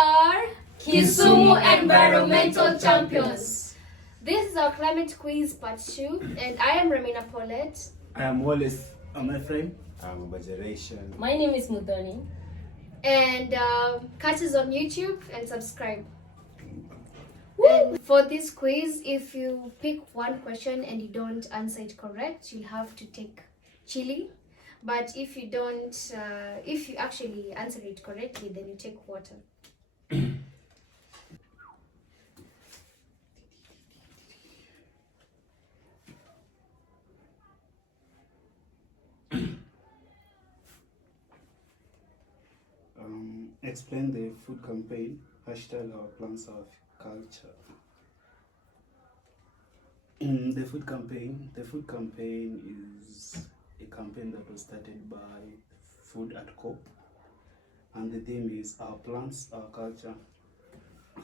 are Kisumu Environmental Champions. This is our climate quiz part 2, and I am Ramina Paulette. I am Wallace Amefraim. I'm Obajeration. My name is Mudani. And catch us on YouTube and subscribe. And for this quiz, if you pick one question and you don't answer it correct, you'll have to take chili. But if you don't, if you actually answer it correctly, then you take water. Explain the food campaign. Hashtag our plants of culture. The food campaign is a campaign that was started by Food at Cope, and the theme is our plants, our culture,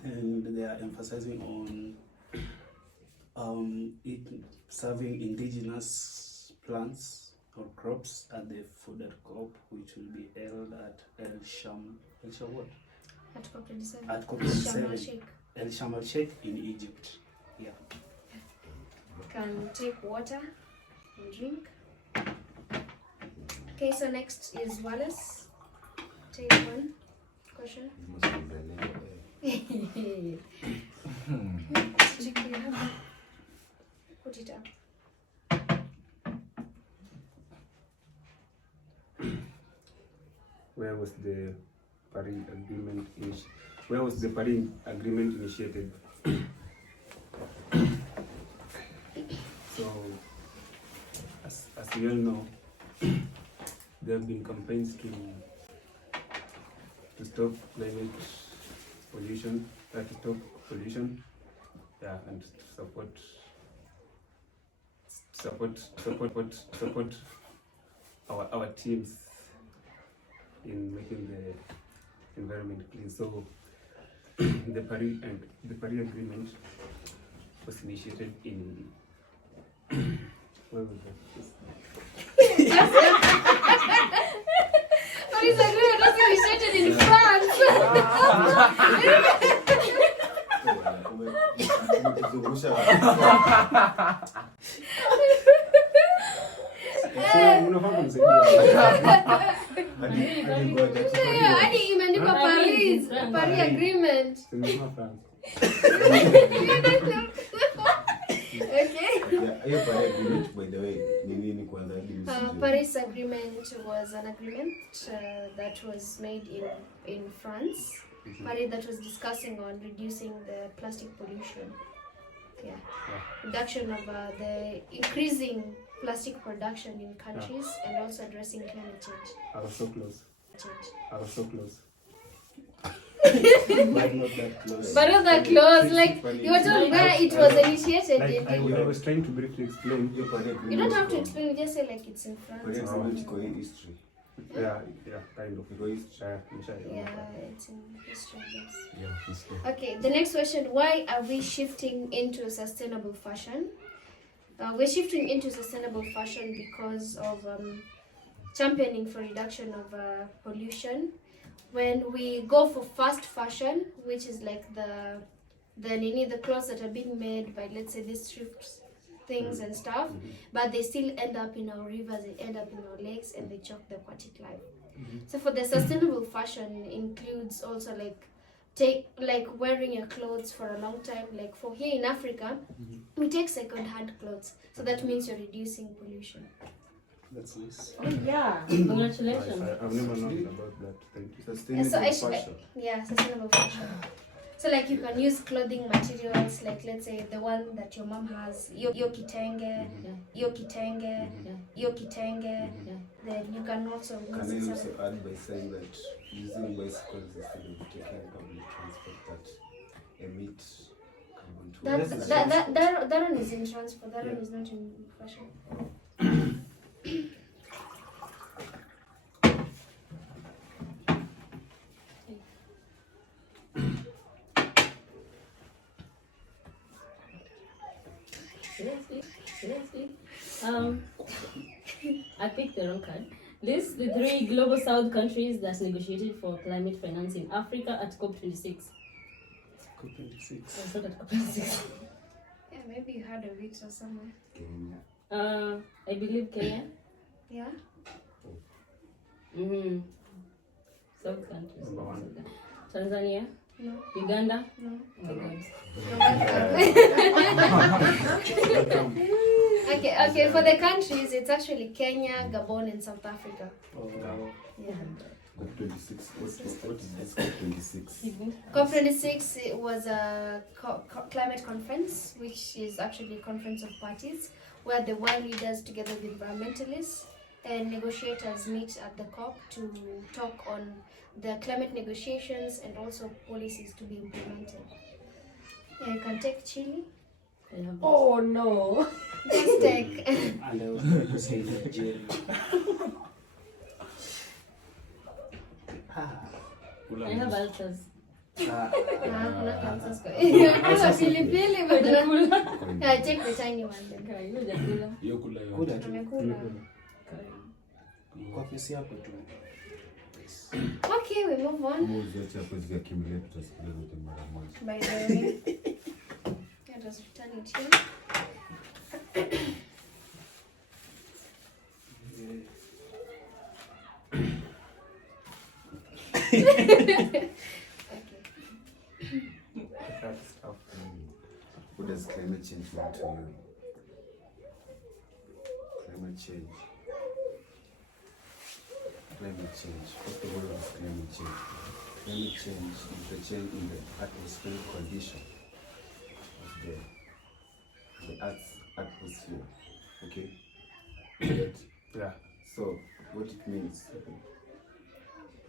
and they are emphasizing on serving indigenous plants or crops at the Food at Cope, which will be held at El Sham what? At COP27. At Sharm COP27, el-Sheikh. El Sham el Sheikh in Egypt. Yeah. Can take water and drink. Okay, so next is Wallace. Take one question. Put it up. Where was the Paris Agreement initiated? So, as you all know, there have been campaigns to stop climate pollution, and to support our teams in making the environment clean. So the Paris Agreement was initiated in where was that? Paris Agreement was initiated in France. Hadi imeandikwa Paris Agreement. Okay. By the way, Paris Agreement was an agreement that was made in France. Paris that was discussing on reducing the plastic pollution. Yeah. Reduction of the increasing plastic production in countries and also addressing climate change. I was so close. But not that close. But not that close. Like you were told where it was initiated. I was trying to briefly explain. You don't have to explain. You just say like it's in France. history. Yeah, kind of. Yeah, it's in history. Yes. Yeah, history. Okay, the next question. Why are we shifting into sustainable fashion? We're shifting into sustainable fashion because of championing for reduction of pollution. When we go for fast fashion, which is like the clothes that are being made by, let's say, these thrift things and stuff, but they still end up in our rivers, they end up in our lakes, and they choke the aquatic life. So for the sustainable fashion includes also like wearing your clothes for a long time. Like for here in Africa, we take second-hand clothes, so that means you're reducing pollution. That's nice. Oh yeah, congratulations. I've never known about that. Thank you. Sustainable fashion. So like you can use clothing materials, like let's say the one that your mom has, your kitenge. Then you can also Can I use also add by saying that using bicycles instead of taking public transport that emit carbon too? that one is in transport. That one is not in fashion. I picked the wrong card. List the 3 global south countries that negotiated for climate finance in Africa at COP26. COP26. It's not at COP26. Yeah, maybe you heard of it or somewhere. Kenya. I believe Kenya. Yeah. Mm-hmm. South countries. Number 1. Tanzania. No. Uganda. No. Oh my God. Okay, for the countries, it's actually Kenya, Gabon, and South Africa. Oh, Yeah. COP26. What is this COP26? COP26 it was a climate conference, which is actually a conference of parties, where the world leaders, together with environmentalists and negotiators, meet at the COP to talk on the climate negotiations and also policies to be implemented. Yeah, you can take chili. I have Oh no. Just take. and I was going to say Nigeria. I have ulcers. Kuna pilipili bado. Yeah, take the tiny one then. Hiyo kula yote. Kula tu. Amekula. Kwa kesi yako tu. Okay, we move on. Moves zote hapo zikakimbilia tutasikia zote mara moja. By the way, let us return it here. Okay. That's tough. What does climate change mean to you? Climate change. Climate change. What's the word of climate change? Climate change is the change in the atmospheric condition of the Earth's atmosphere. Okay? Yeah. So, what it means,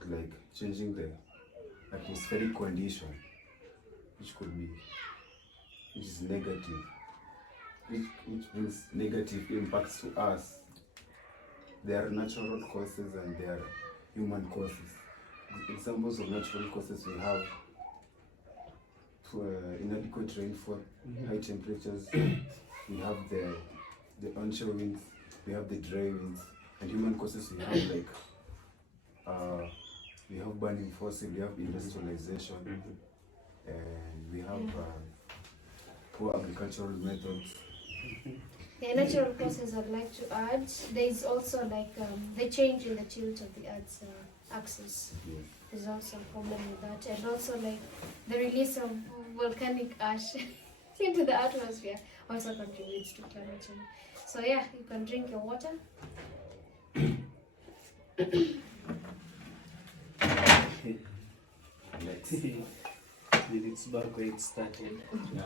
like changing the atmospheric condition, which is negative, which brings negative impacts to us. There are natural causes and there are human causes. Examples of natural causes we have inadequate rainfall, high temperatures, we have the onshore winds, we have the dry winds, and human causes we have like we have burning fossil, we have industrialization, and we have poor agricultural methods. The natural causes I'd like to add, there is also like the change in the tilt of the Earth's axis. Yes. There's also a problem with that, and also like the release of volcanic ash into the atmosphere also contributes to climate change. So yeah, you can drink your water. Next. It's back where it started. Yeah.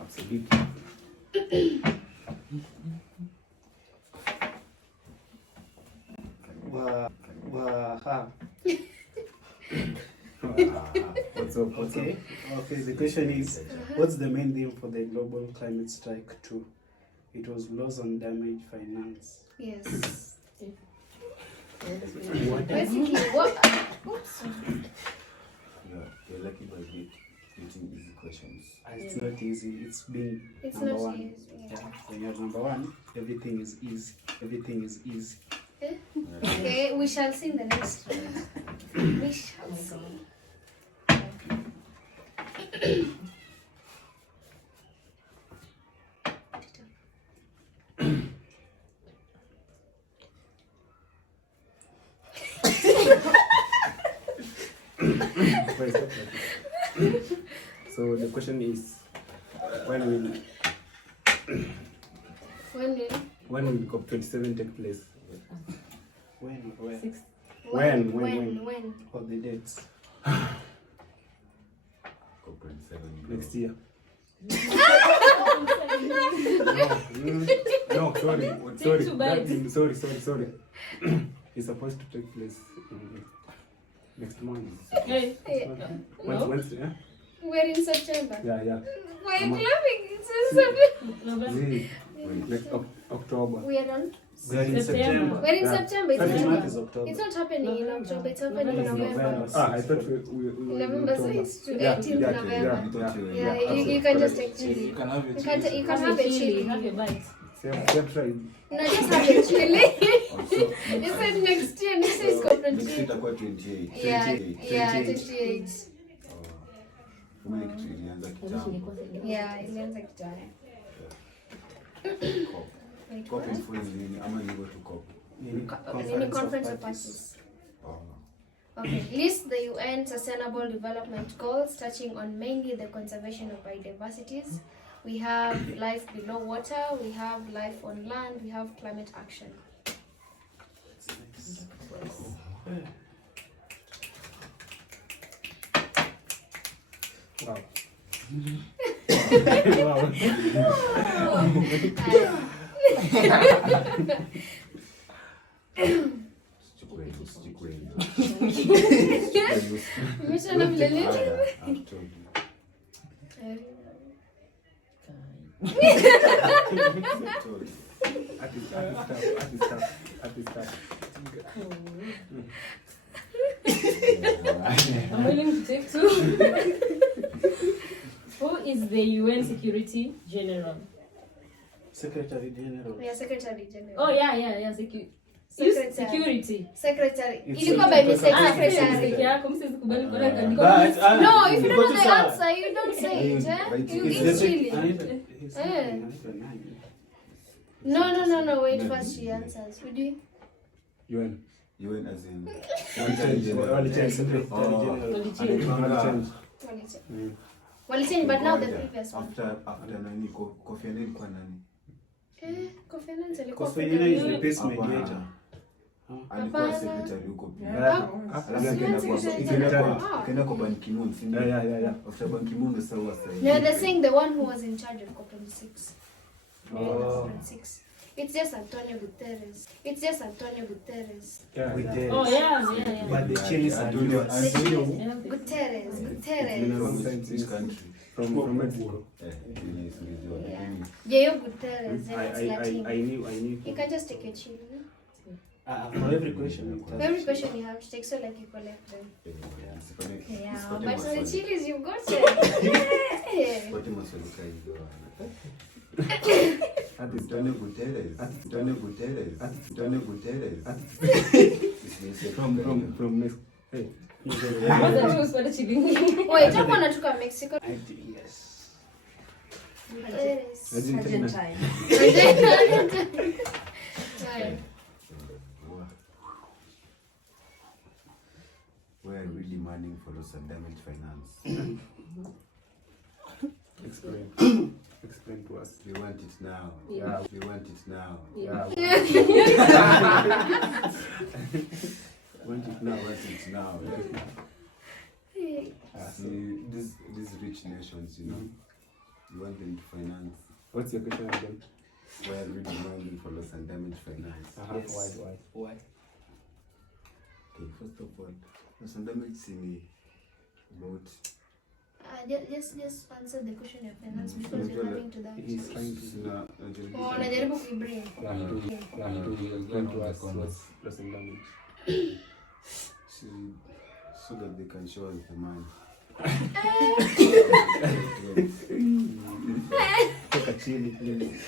Absolutely. What's up? What's Okay. Okay, the question is, what's the main theme for the global climate strike 2? It was loss and damage finance. Yes. What? Basically, what? Oops. You're lucky by getting easy questions. It's not easy. It's being It's number not one. easy. Yeah. Yeah. When you're number one, everything is easy. Everything is easy. Okay, we shall see in the next one. We shall see. So the question is, when will COP27 take place? When? Where? When? For the dates. COP27. Next year. No, sorry. Too bad. That means- sorry. It's supposed to take place next month. Hey. No. Wednesday, yeah? We're in September. Yeah. Why are you Come on. clapping? It's in September. November. See, next October. We are on. We are in September. September. We're in Yeah. September. It's This not. month is October. It's not happening in October. It's happening in November. November. I thought we were in November October. 6th to Yeah, 18th yeah, November. yeah. Yeah, you can just take chili. You can have it. You can have a chili. Have a bite. Same tried. No, just have a chili. You said next year. Next year is Next year COP28. itakuwa 28. Yeah, 28. yeah, 28. Kama ni kitu ilianza kitambo. Yeah, ilianza kitambo. Wait, COP what? ilikuwa ni lini? Ama ni tu COP? Nini conference of parties. Oh. Okay, list the UN Sustainable Development Goals touching on mainly the conservation of biodiversities. We have life below water, we have life on land, we have climate action. Wow. Sichukweli. Umeshaona vile nini? I've told you. I've told you. At the start. I'm willing to take two. Who is the UN Security General? Secretary General. Yeah, Secretary General. Oh yeah. Security. Secretary. It's Ilikuwa by mistake, Ah, secretary. Peke yako msizikubali kuona But, kaandika. No, if you don't know the because answer, you don't say it. Eh? Right, You it's eat the chili. Anita, No. Wait, No. first she answers. Would you? UN. UN as in Walichange. Secretary General. Walichange. Walichange, but now the previous one. after nani Kofi Annan kwa nani? Kofi Annan alikuwa Kofi Annan is the African peace Hapana. mediator. Alikuwa Hapana. secretary huko pia. Secretary General. Ukienda kwa Ban Ki-moon, si ndio? Yeah. After Ban Ki-moon ndio sasa wasa. No, they're saying the one who was in charge of COP26. Oh. COP26. It's just Antonio Guterres. Yeah. With the- Oh yeah. But the Chilis are Antonio- leaders. Antonio- Guterres. From which country? From Mexico. Yes, ndio. Yeah. Jayo Guterres. I Latin. knew. You can just take a chill. For every question. For every question you have to take, so like you collect them. Yeah, but for the chilies you got it. Yeah. Wote maswali kai hizo. At the Antonio Guterres. from Mexico. Hey. Kwanza tu usipate chilling. Wait, hapo anatoka Mexico. Yes. Guterres. Argentina. Right. We are really demanding for loss and damage finance. Explain to us. We want it now. Yeah. We want it now. Yeah. Want it now. See, these rich nations, you know, you want them to finance. What's your question again? We are really demanding for loss and damage finance. Why? Okay, first of all, loss and damage see about Just answer the question of finance because we're coming to that. He's trying to Oh, najaribu kuibring. explain to us what's loss and damage. so that they can show us the money. Take a chili, please.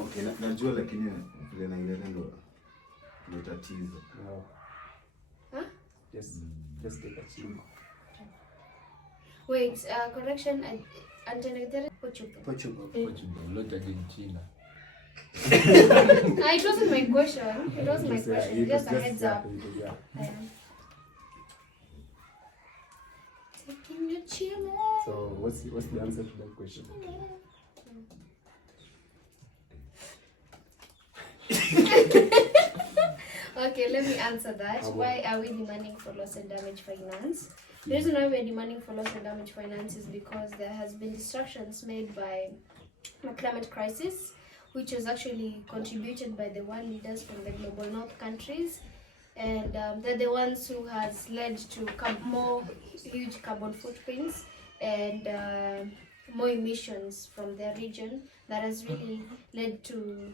Okay, najua lakini vile naeleza ndo tatizo. No. Huh? Just take a chili. Wait, correction. Antonio Guterres. Portugal. Not Argentina. It wasn't my question. It wasn't my question. Just a heads up. Yeah. Taking your chill. So what's the answer to that question? Okay, let me answer that. Why are we demanding for loss and damage finance? The reason why we're demanding for loss and damage finance is because there has been destructions made by the climate crisis, which was actually contributed by the world leaders from the global north countries, and they're the ones who has led to more huge carbon footprints and more emissions from their region that has really led to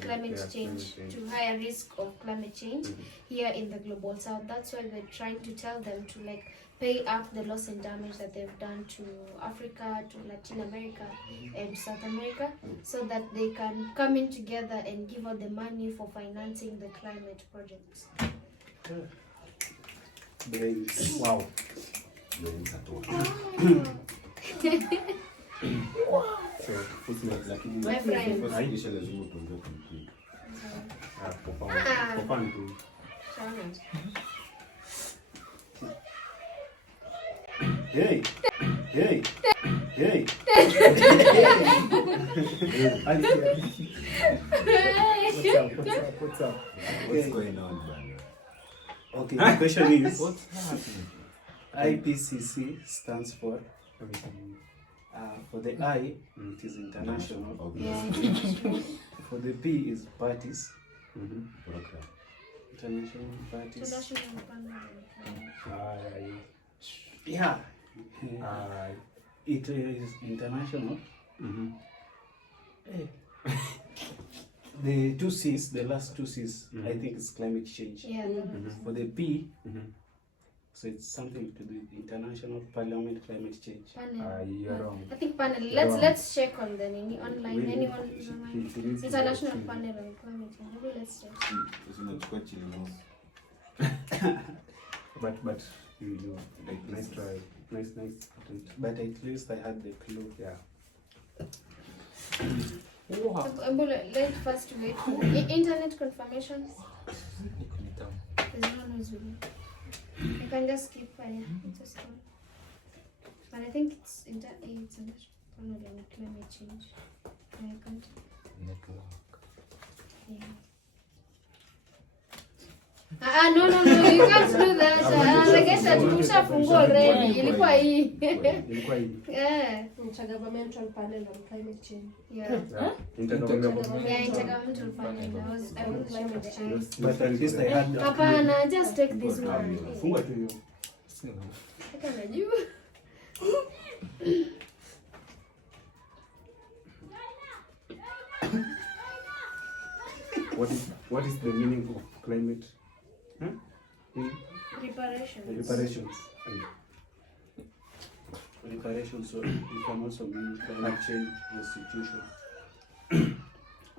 climate change, to higher risk of climate change here in the global south. That's why we're trying to tell them to pay up the loss and damage that they've done to Africa, to Latin America, and South America, so that they can come in together and give out the money for financing the climate projects. Brains. Wow. Brains at all. So footnote lakini My friend. Kisha lazima utuambie complete. for fun tu. Hey, hey, hey. What's up? What's going on, man? Okay, the question is, What's happening? IPCC stands for the I, it is international. Obviously. For the P is parties, Program. international parties. International panel. Yeah, Aye. it is international. The two C's, the last two C's, I think it's climate change. Yeah. For the P, so it's something to do with international parliament climate change. Panel. You're wrong. I think panel. Wrong. Let's check on the online. Really? Anyone is online? It needs to International be- panel on climate change. Maybe let's check. Unachukua chini nusu. But you nice try. Nice attempt. But at least I had the clue. Yeah. Let's first wait. Internet confirmation. There's no noise with it. You can just skip. Just go. But I think it's international panel on climate change. I can't. Network. Yeah. No, you can't do that. I guess that tushafungua already. Ilikuwa hii. Ilikuwa hii. Yeah. Intergovernmental panel on climate change. Yeah. Intergovernmental. Yeah, intergovernmental panel. I was climate change. But at least I had the Hapana, just take this one. Funga tu hiyo. Sasa najua. What is the meaning of climate? Reparations. Reparations. Reparations, so you can also mean climate change restitution.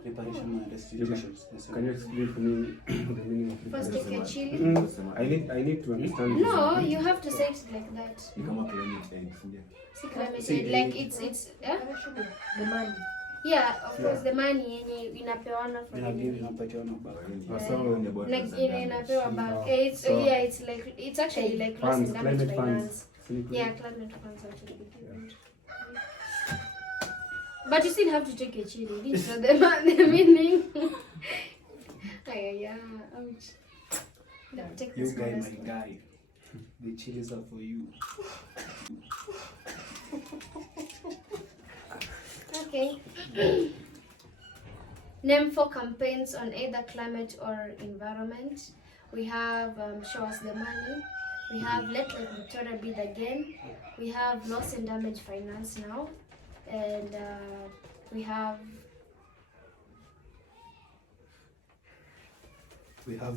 Reparation and restitutions. Can you explain to me the meaning of First reparation? take a chili. I need to understand. No, you have to say it like that. Ni kama climate change, ndio. See climate change, like it's The money. yeah, of course the money yenye inapewana for Inapatiana back. like inapewa back. It's So- yeah, it's like it's actually like loss Funds, and damage climate finance. funds. Simply. Yeah, climate funds actually. But you still have to take a chili. You need to know the meaning. Yeah, ouch. Take You this guy, one. my guy. The chilies are for you. Okay. Name 4 campaigns on either climate or environment. We have Show Us the Money. We have Let Lake Victoria Breathe Again. We have Loss and Damage Finance now. And we have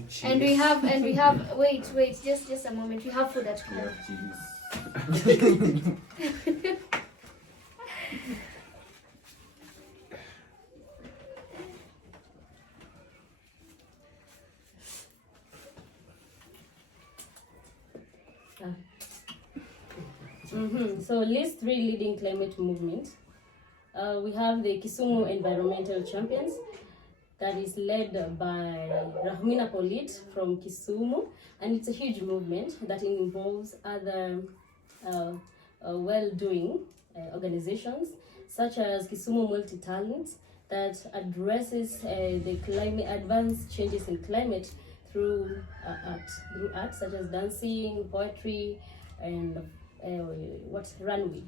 cheese. and we have wait, just a moment. We have food at We home. have chilies. So list 3 leading climate movements. We have the Kisumu Environmental Champions, that is led by Rahmina Polit from Kisumu, and it's a huge movement that involves other well-doing organizations such as Kisumu Multi Talents that addresses the climate advanced changes in climate through art such as dancing, poetry, and runway,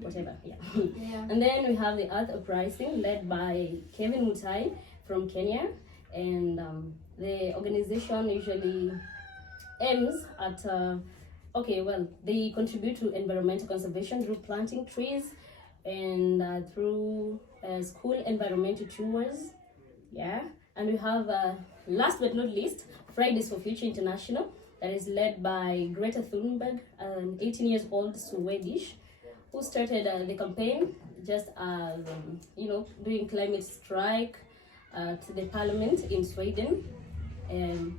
whatever. Yeah. Yeah. And then we have the Earth Uprising led by Kevin Mutai from Kenya, and the organization usually aims at they contribute to environmental conservation through planting trees and through school environmental tours. Yeah. And we have last but not least, Fridays for Future International, that is led by Greta Thunberg, an 18 years old Swedish, who started the campaign just as, doing climate strike to the parliament in Sweden. And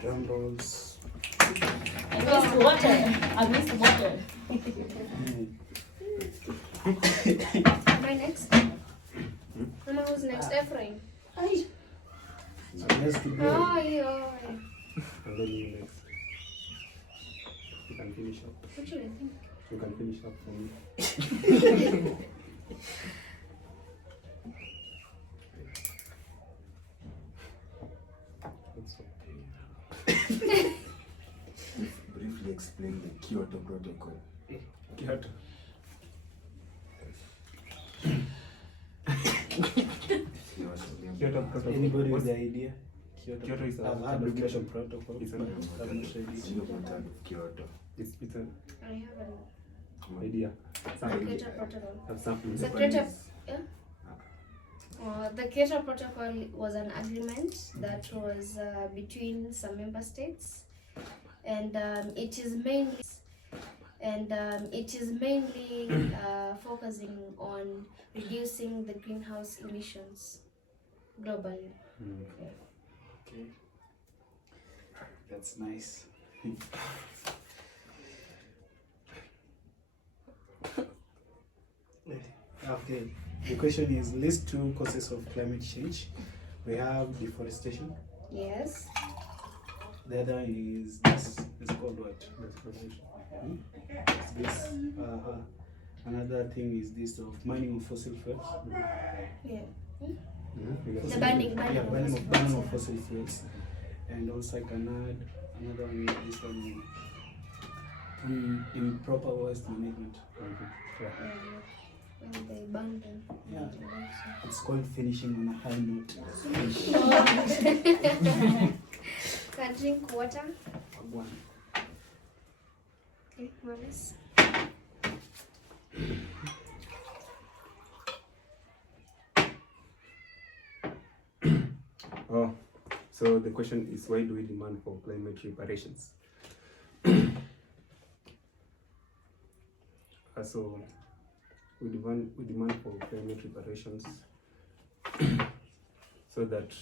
Drum rolls. I missed water. Am I next? Mama, who's next? Ephraim. So let's keep going. Oh, yeah. And then you next. You can finish up. What should I think? You can finish up for me. It's okay. Briefly explain the Kyoto Protocol. Kyoto. Kyoto Protocol. Anybody with What's- the idea? Kyoto is a I've heard of Kyoto Protocol. It's a- but I'm not sure it's- Sio kutaka Kyoto. It's an I have an idea. Kyoto Protocol. Something. So Kyoto, the Kyoto Protocol was an agreement that was between some member states, and it is mainly focusing on reducing the greenhouse emissions globally. Okay. That's nice. Okay. The question is list 2 causes of climate change. We have deforestation. Yes. The other is this. It's called what? Hmm? It's this. Another thing is this of mining of fossil fuels. Yeah. Fossil burning- fuels. burning Yeah, of burning fossil of, burning fuels, of fossil fuels. And also I can add another one is this one improper waste management. When they burn them. Yeah. It's called finishing on a high note. Can drink water. One. Okay, Wallace. Oh, so the question is, why do we demand for climate reparations? So we demand for climate reparations so that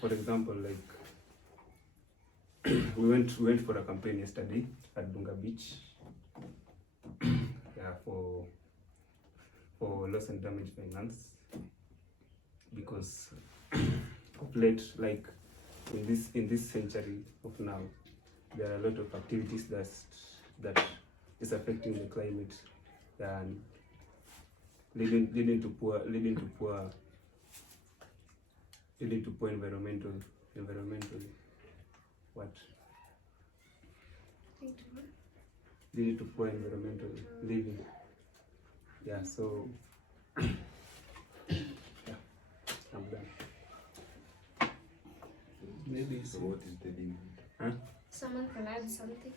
for example, like we went for a campaign yesterday at Dunga Beach, yeah, for loss and damage by lands, because of late, like in this century of now, there are a lot of activities that is affecting the climate and leading to poor environmental what? Leading to poor environmental living. Yeah, so yeah, I'm done. Maybe So what is the demand? Someone can add something.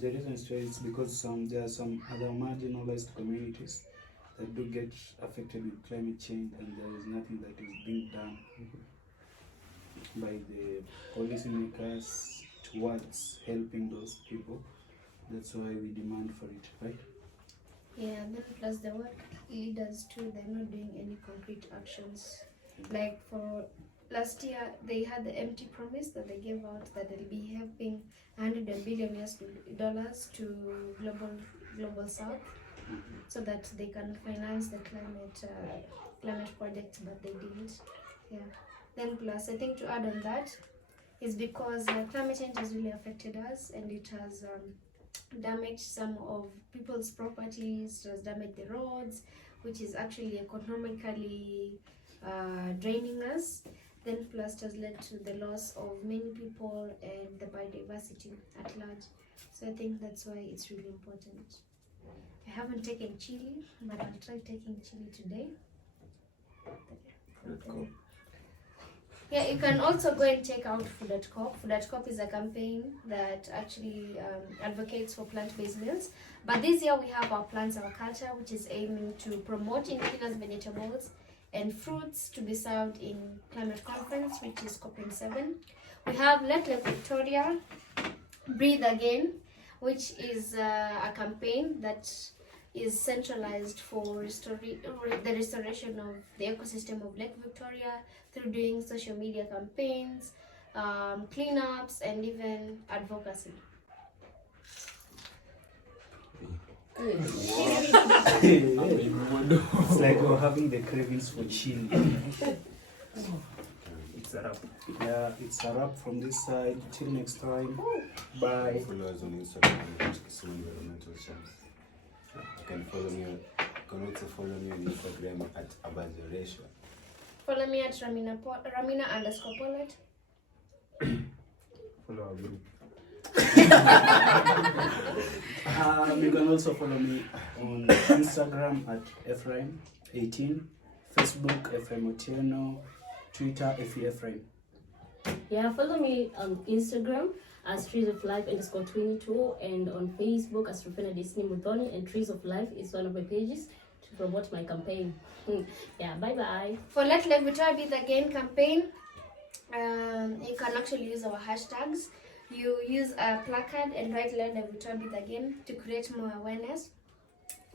the reason is because there are some other marginalized communities that do get affected with climate change, and there is nothing that is being done by the policymakers towards helping those people. That's why we demand for it, right? Yeah, and then plus the work leaders too, they're not doing any concrete actions. Like for last year, they had the empty promise that they gave out that they'll be helping $100 billion to global south, so that they can finance the climate projects, but they didn't. Yeah. Then plus, I think to add on that is because climate change has really affected us, and it has damaged some of people's properties, it has damaged the roads, which is actually economically draining us. Then plus it has led to the loss of many people and the biodiversity at large. So I think that's why it's really important. I haven't taken chili, but I'll try taking chili today. Let's go. Yeah, you can also go and check out Food at Coop. Food at Coop is a campaign that actually advocates for plant-based meals. But this year we have our Plants Our Culture, which is aiming to promote indigenous vegetables and fruits to be served in climate conference, which is COP27. We have Let Live Victoria, Breathe Again, which is a campaign that is centralized for the restoration of the ecosystem of Lake Victoria through doing social media campaigns, cleanups, and even advocacy. It's like we're having the cravings for chili. It's a wrap. Yeah, it's a wrap from this side. Till next time. Bye. Follow us on Instagram at Kisumu Environmental Champs. You can follow me. You can also follow me on Instagram at Abajoration. Follow me at Ramina_Polet. Follow our group. You can also follow me on Instagram at Ephraim18, Facebook Ephraim Otieno, Twitter Ephraim. Yeah, follow me on Instagram as Trees of Life _22 and on Facebook as Rufena Disney Muthoni, and Trees of Life is one of my pages to promote my campaign. Yeah, bye bye. For Let Live Victoria Breathe Again campaign, you can actually use our hashtags. You use a placard and write Let Live Victoria Breathe Again to create more awareness.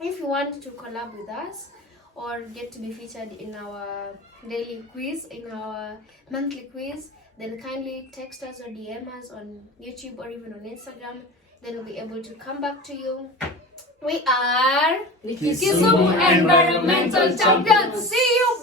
If you want to collab with us or get to be featured in our daily quiz, in our monthly quiz, then kindly text us or DM us on YouTube or even on Instagram. Then we'll be able to come back to you. We are The Kisumu Environmental Champions. See you.